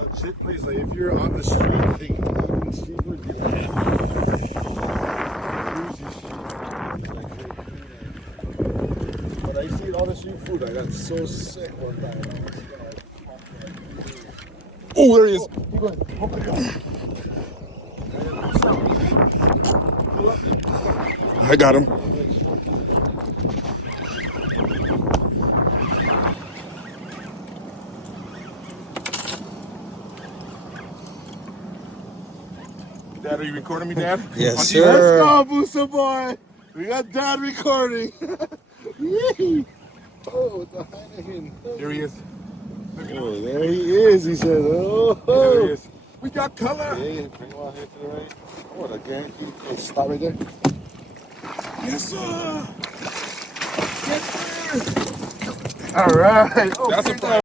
legit place. Like if you're on the street, eating seafood, you have When I used to eat all the seafood, I got so sick one time. Oh, there he is. Keep going. Open it up. I got him. Dad, are you recording me, Dad? Yes, sir. Let's sir. go, Booster boy. We got Dad recording. Yee. Oh, the Heineken. Here he is. Oh, there he is. He said, oh. There he is. We got color. Yeah, bring him out here to the right. Oh, the guarantee. Oh, stop right there. Yes, sir. All right. Oh, That's a